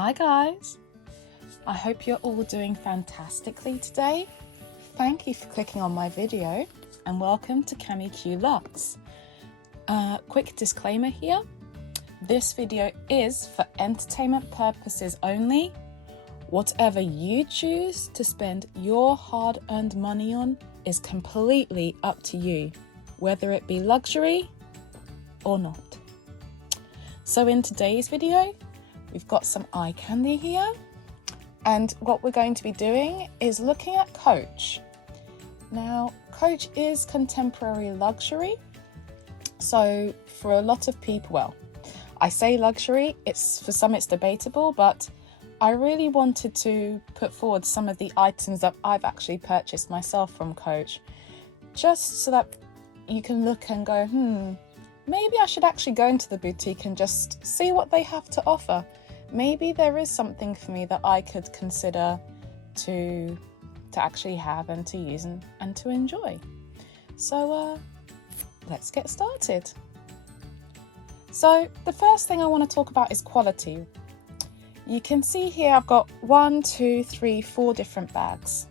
Hi guys, I hope you're all doing fantastically today. Thank you for clicking on my video and welcome to Cami Q Luxe. Quick disclaimer here, this video is for entertainment purposes only. Whatever you choose to spend your hard-earned money on is completely up to you, whether it be luxury or not. So in today's video, we've got some eye candy here, and what we're going to be doing is looking at Coach. Now, Coach is contemporary luxury, so for a lot of people, well, I say luxury, for some it's debatable, but I really wanted to put forward some of the items that I've actually purchased myself from Coach, just so that you can look and go, maybe I should actually go into the boutique and just see what they have to offer. Maybe there is something for me that I could consider to actually have and to use and to enjoy. So let's get started. So the first thing I want to talk about is quality. You can see here I've got 4 different bags.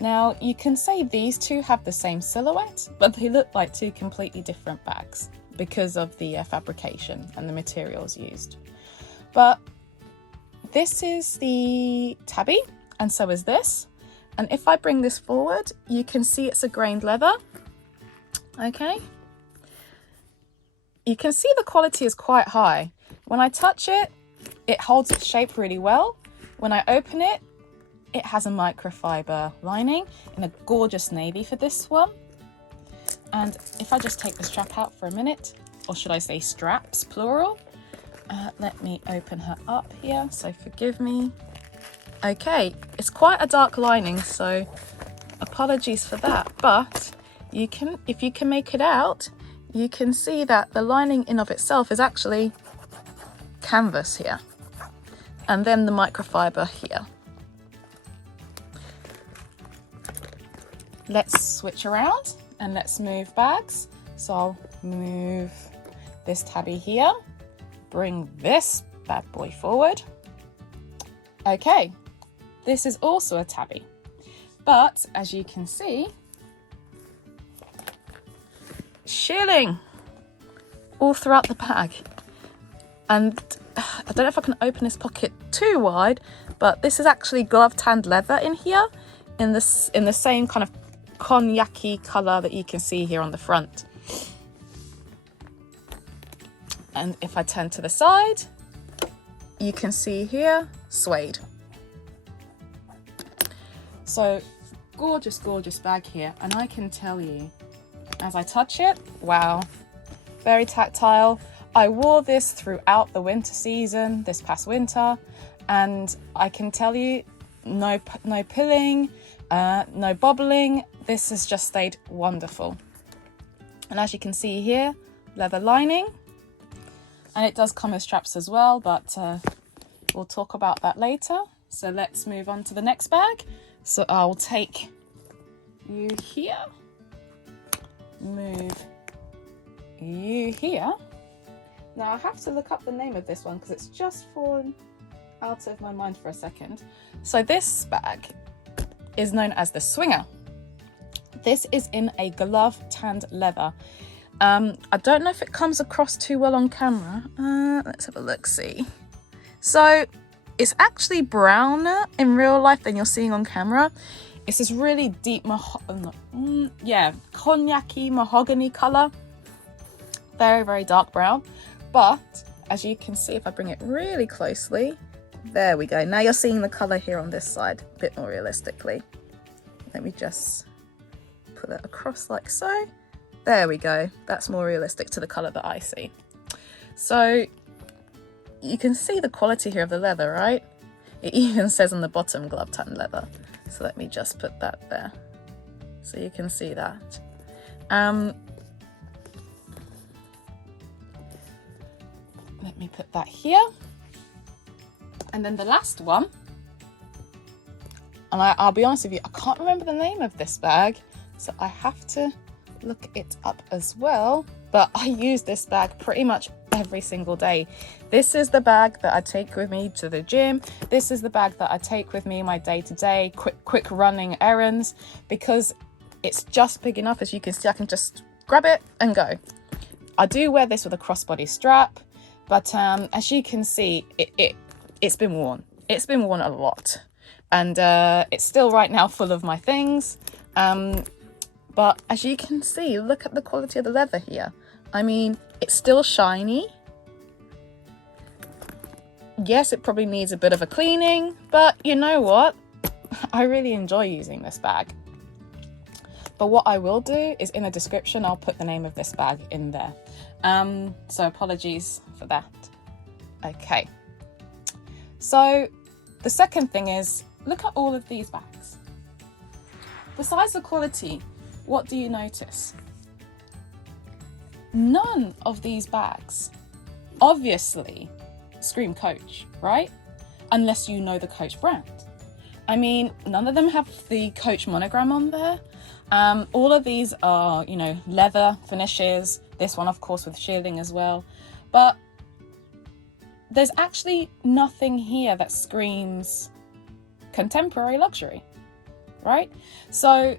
Now you can say these two have the same silhouette, but they look like two completely different bags because of the fabrication and the materials used. But this is the tabby, and so is this. And if I bring this forward, you can see it's a grained leather. Okay. You can see the quality is quite high. When I touch it, it holds its shape really well. When I open it, it has a microfiber lining in a gorgeous navy for this one. And if I just take the strap out for a minute, or should I say straps, plural, let me open her up here, so forgive me. Okay, it's quite a dark lining, so apologies for that, but if you can make it out, you can see that the lining in of itself is actually canvas here, and then the microfiber here. Let's switch around and let's move bags. So I'll move this tabby here, bring this bad boy forward. Okay, this is also a tabby, but as you can see, shearling all throughout the bag. And I don't know if I can open this pocket too wide, but this is actually glove tanned leather in here, in the same kind of cognac-y colour that you can see here on the front. And if I turn to the side, you can see here suede. So gorgeous, gorgeous bag here, and I can tell you, as I touch it, wow, very tactile. I wore this throughout the winter season, this past winter, and I can tell you, no pilling, no bobbling. This has just stayed wonderful. And as you can see here, leather lining, and it does come with straps as well, but we'll talk about that later. So let's move on to the next bag. So I'll take you here, move you here. Now I have to look up the name of this one because it's just fallen out of my mind for a second. So this bag is known as the Swinger. This is in a glove tanned leather. I don't know if it comes across too well on camera. Let's have a look, see. So it's actually browner in real life than you're seeing on camera. It's this really deep, cognac-y mahogany colour. Very, very dark brown. But as you can see, if I bring it really closely, there we go. Now you're seeing the colour here on this side a bit more realistically. Let me just put it across like so. There we go. That's more realistic to the colour that I see. So you can see the quality here of the leather, right? It even says on the bottom glove tanned leather. So let me just put that there so you can see that. Let me put that here. And then the last one, and I'll be honest with you, I can't remember the name of this bag, so I have to look it up as well. But I use this bag pretty much every single day. This is the bag that I take with me to the gym. This is the bag that I take with me my day-to-day quick running errands, because it's just big enough. As you can see, I can just grab it and go. I do wear this with a crossbody strap, but as you can see, it's been worn. It's been worn a lot, and it's still right now full of my things. But as you can see, look at the quality of the leather here. I mean, it's still shiny. Yes, it probably needs a bit of a cleaning, but you know what? I really enjoy using this bag. But what I will do is in the description, I'll put the name of this bag in there. So apologies for that. Okay. So the second thing is, look at all of these bags. Besides the quality, what do you notice? None of these bags obviously scream Coach, right? Unless you know the Coach brand. I mean, none of them have the Coach monogram on there. All of these are, you know, leather finishes. This one, of course, with shearling as well. But there's actually nothing here that screams contemporary luxury, right? So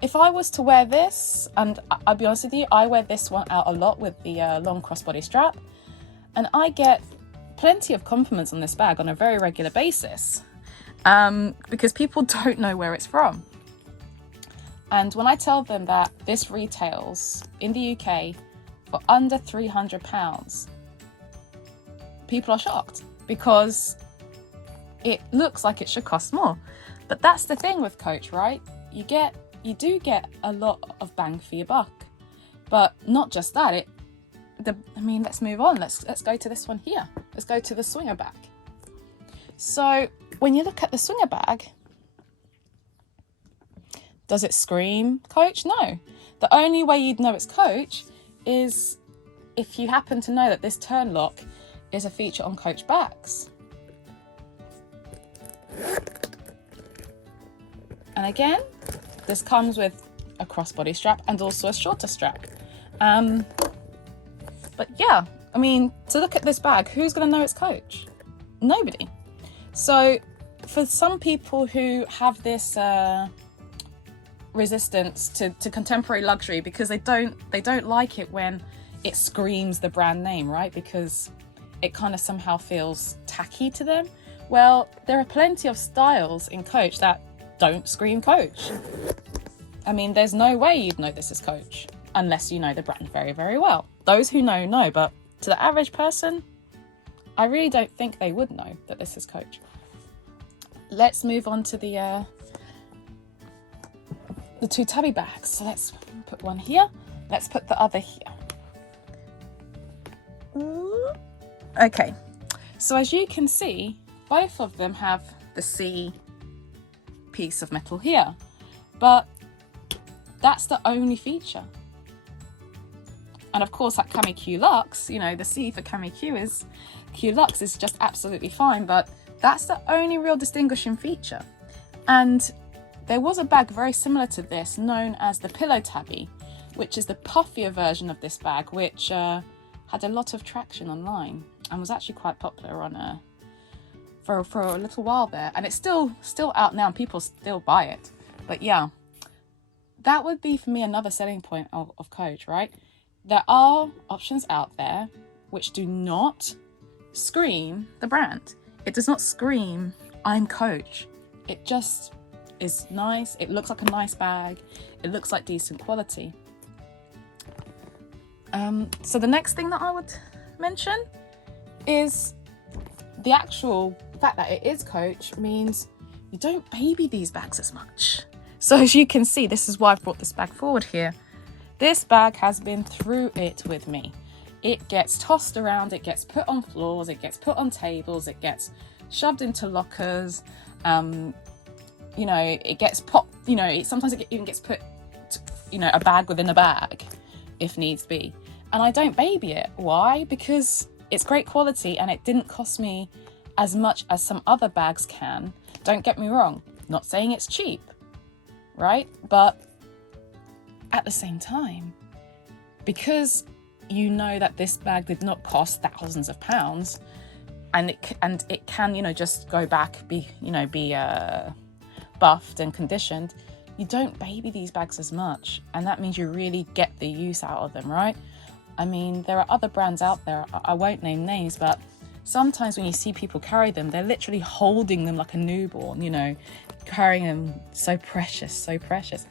if I was to wear this, and I'll be honest with you, I wear this one out a lot with the long crossbody strap, and I get plenty of compliments on this bag on a very regular basis, because people don't know where it's from. And when I tell them that this retails in the UK for under £300, people are shocked, because it looks like it should cost more. But that's the thing with Coach, right? You do get a lot of bang for your buck. But not just that, let's move on. Let's go to this one here. Let's go to the Swinger bag. So when you look at the Swinger bag, does it scream Coach? No. The only way you'd know it's Coach is if you happen to know that this turn lock is a feature on Coach bags. And again, this comes with a crossbody strap and also a shorter strap. But yeah, I mean, to look at this bag, who's going to know it's Coach? Nobody. So for some people who have this resistance to contemporary luxury, because they don't like it when it screams the brand name, right? Because it kind of somehow feels tacky to them. Well, there are plenty of styles in Coach that don't scream Coach. I mean, there's no way you'd know this is Coach unless you know the brand very, very well. Those who know, but to the average person, I really don't think they would know that this is Coach. Let's move on to the two tabby bags. So let's put one here. Let's put the other here. Okay, so as you can see, both of them have the C piece of metal here, but that's the only feature. And of course at Cami Q Luxe, you know, the C for Cami Q Luxe is just absolutely fine, but that's the only real distinguishing feature. And there was a bag very similar to this known as the Pillow Tabby, which is the puffier version of this bag, which had a lot of traction online and was actually quite popular on for a little while there, and it's still out now and people still buy it. But yeah, that would be for me another selling point of Coach, right? There are options out there which do not scream the brand. It does not scream I'm Coach. It just is nice. It looks like a nice bag. It looks like decent quality. So the next thing that I would mention is the actual fact that it is Coach means you don't baby these bags as much. So as you can see, this is why I've brought this bag forward here. This bag has been through it with me. It gets tossed around, it gets put on floors, it gets put on tables, it gets shoved into lockers. You know, it gets popped, you know, sometimes it even gets put, you know, a bag within a bag if needs be. And I don't baby it. Why? Because it's great quality and it didn't cost me as much as some other bags can. Don't get me wrong, not saying it's cheap, right? But at the same time, because you know that this bag did not cost thousands of pounds, and it can, you know, just go back, be buffed and conditioned. You don't baby these bags as much, and that means you really get the use out of them, right? I mean, there are other brands out there, I won't name names, but sometimes when you see people carry them, they're literally holding them like a newborn, you know, carrying them, so precious, so precious.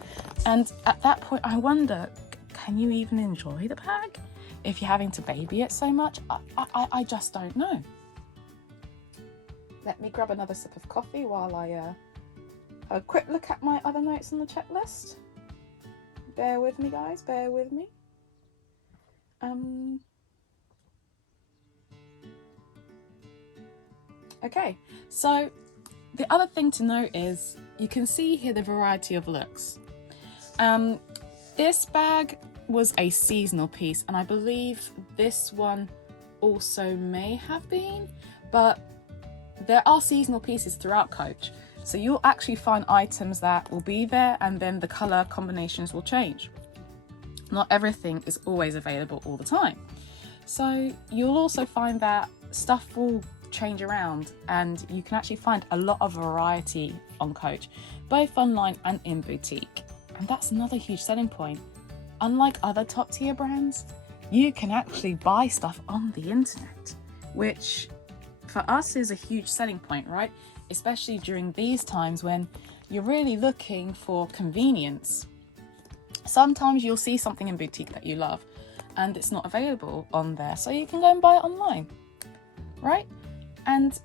And at that point, I wonder, can you even enjoy the bag if you're having to baby it so much? I just don't know. Let me grab another sip of coffee while I have a quick look at my other notes on the checklist. Bear with me, guys, bear with me. Okay, so the other thing to note is you can see here the variety of looks. This bag was a seasonal piece, and I believe this one also may have been, but there are seasonal pieces throughout Coach. So you'll actually find items that will be there, and then the colour combinations will change. Not everything is always available all the time. So you'll also find that stuff will change around, and you can actually find a lot of variety on Coach, both online and in boutique. And that's another huge selling point. Unlike other top tier brands, you can actually buy stuff on the internet, which for us is a huge selling point, right? Especially during these times when you're really looking for convenience. Sometimes you'll see something in boutique that you love and it's not available on there, so you can go and buy it online, right? And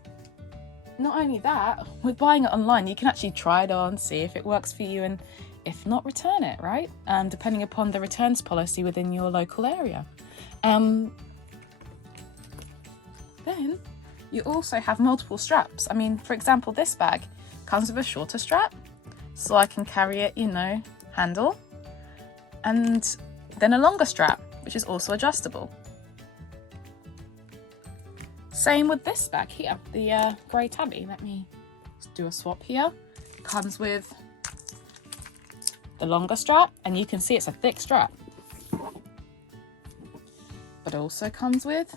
not only that, with buying it online, you can actually try it on, see if it works for you, and if not, return it, right? Depending upon the returns policy within your local area. Then you also have multiple straps. I mean, for example, this bag comes with a shorter strap, so I can carry it, you know, handle, and then a longer strap, which is also adjustable. Same with this bag here, the grey tabby. Let me do a swap here. Comes with the longer strap, and you can see it's a thick strap, but also comes with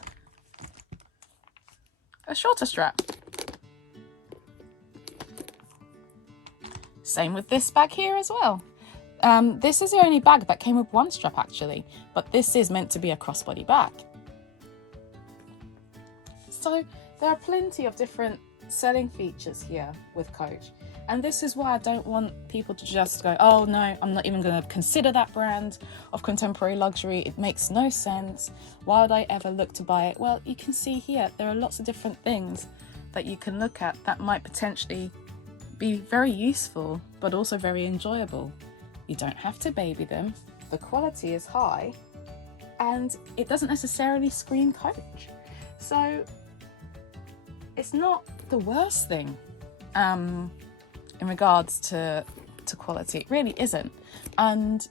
a shorter strap. Same with this bag here as well. This is the only bag that came with one strap actually, but this is meant to be a crossbody bag. So there are plenty of different selling features here with Coach. And this is why I don't want people to just go, oh no, I'm not even going to consider that brand of contemporary luxury. It makes no sense. Why would I ever look to buy it? Well, you can see here, there are lots of different things that you can look at that might potentially be very useful, but also very enjoyable. You don't have to baby them. The quality is high and it doesn't necessarily scream Coach. So it's not the worst thing. In regards to quality, it really isn't. And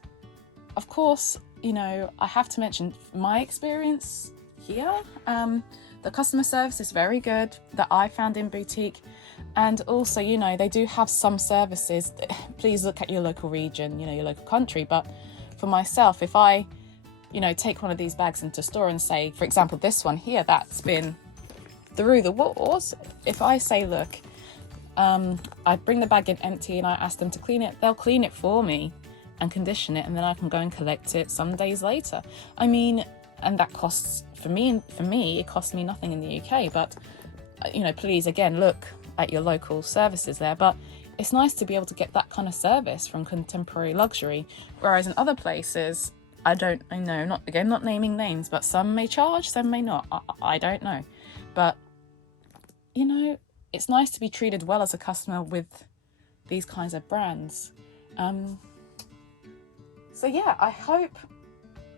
of course, you know, I have to mention my experience here. The customer service is very good that I found in boutique, and also, you know, they do have some services. Please look at your local region, you know, your local country. But for myself, if I, you know, take one of these bags into store and say, for example, this one here that's been through the wars, if I say, look, I bring the bag in empty and I ask them to clean it, they'll clean it for me and condition it, and then I can go and collect it some days later. I mean, and that costs, for me, it costs me nothing in the UK, but, you know, please, again, look at your local services there. But it's nice to be able to get that kind of service from contemporary luxury, whereas in other places, I know, not naming names, but some may charge, some may not. I don't know. But, you know, it's nice to be treated well as a customer with these kinds of brands. So yeah, I hope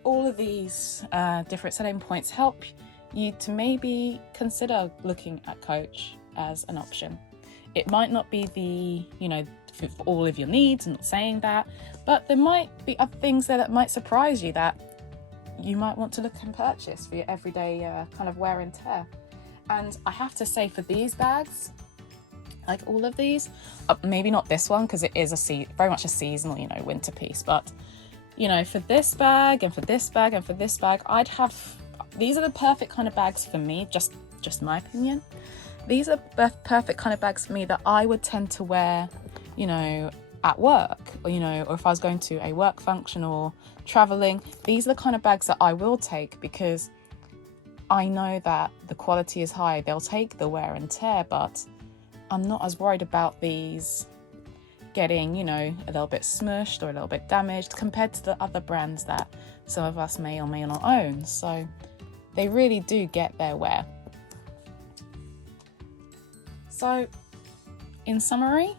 all of these different selling points help you to maybe consider looking at Coach as an option. It might not be the, you know, for all of your needs, I'm not saying that, but there might be other things there that might surprise you that you might want to look and purchase for your everyday kind of wear and tear. And I have to say, for these bags, like all of these, maybe not this one because it is very much a seasonal, you know, winter piece, but you know, for this bag and for this bag and for this bag, these are the perfect kind of bags for me, just my opinion. These are the perfect kind of bags for me that I would tend to wear, you know, at work, or, you know, or if I was going to a work function or traveling. These are the kind of bags that I will take because I know that the quality is high. They'll take the wear and tear, but I'm not as worried about these getting, you know, a little bit smushed or a little bit damaged compared to the other brands that some of us may or may not own. So they really do get their wear. So in summary,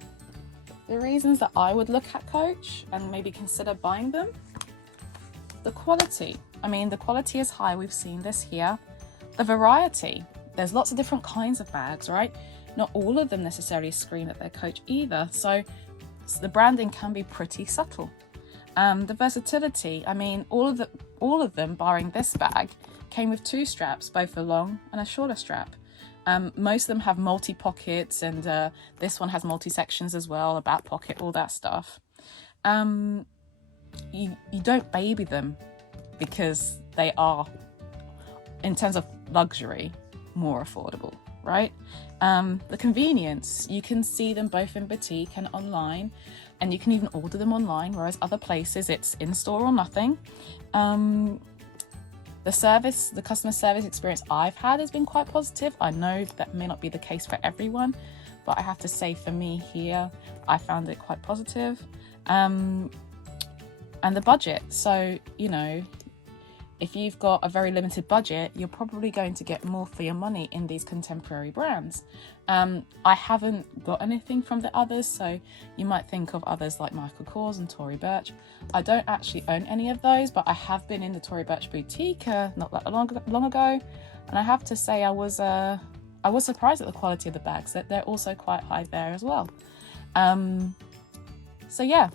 the reasons that I would look at Coach and maybe consider buying them: the quality. I mean, the quality is high. We've seen this here. The variety. There's lots of different kinds of bags, right? Not all of them necessarily scream that they're Coach either. So the branding can be pretty subtle. The versatility. I mean, all of them, barring this bag, came with 2 straps, both a long and a shorter strap. Most of them have multi-pockets, and this one has multi-sections as well, a back pocket, all that stuff. You don't baby them because they are, in terms of luxury, more affordable, right? The convenience, you can see them both in boutique and online, and you can even order them online, whereas other places it's in-store or nothing. The customer service experience I've had has been quite positive. I know that may not be the case for everyone, but I have to say for me here, I found it quite positive. And the budget. So, you know, if you've got a very limited budget, you're probably going to get more for your money in these contemporary brands. I haven't got anything from the others, so you might think of others like Michael Kors and Tory Burch. I don't actually own any of those, but I have been in the Tory Burch boutique not that long ago, and I have to say I was surprised at the quality of the bags. That they're also quite high there as well. So yeah,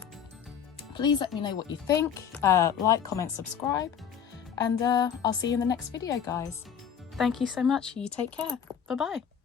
please let me know what you think. Like, comment, subscribe, and I'll see you in the next video, guys. Thank you so much. You take care. Bye-bye.